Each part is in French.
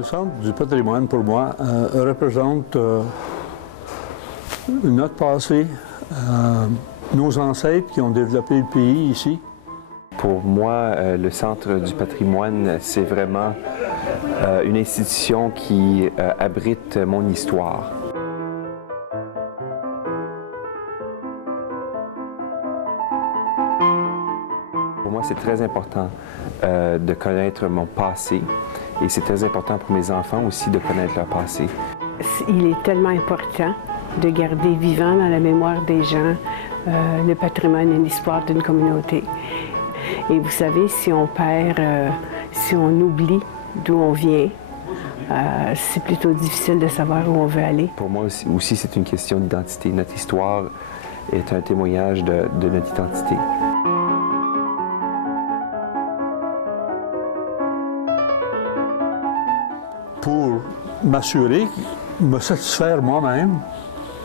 Le Centre du patrimoine, pour moi, représente notre passé, nos ancêtres qui ont développé le pays ici. Pour moi, le Centre du patrimoine, c'est vraiment une institution qui abrite mon histoire. Pour moi, c'est très important de connaître mon passé et c'est très important pour mes enfants aussi de connaître leur passé. Il est tellement important de garder vivant dans la mémoire des gens le patrimoine et l'histoire d'une communauté. Et vous savez, si on perd, si on oublie d'où on vient, c'est plutôt difficile de savoir où on veut aller. Pour moi aussi c'est une question d'identité. Notre histoire est un témoignage de notre identité. Pour m'assurer, me satisfaire moi-même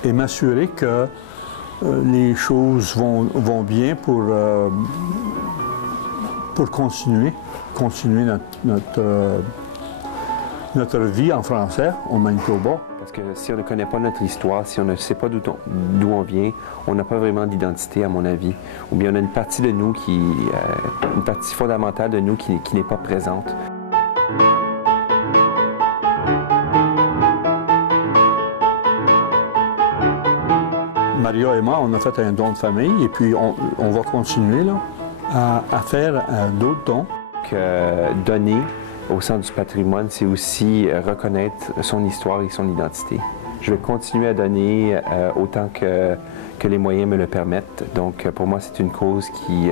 et m'assurer que les choses vont bien pour continuer notre vie en français au Manitoba. Parce que si on ne connaît pas notre histoire, si on ne sait pas d'où on vient, on n'a pas vraiment d'identité, à mon avis. Ou bien on a une partie de nous une partie fondamentale de nous qui n'est pas présente. Maria et moi, on a fait un don de famille et puis on va continuer là, à faire d'autres dons. Donner au Centre du patrimoine, c'est aussi reconnaître son histoire et son identité. Je vais continuer à donner autant que les moyens me le permettent. Donc pour moi, c'est une cause qui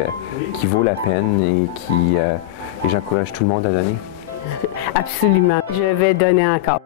vaut la peine et j'encourage tout le monde à donner. Absolument. Je vais donner encore.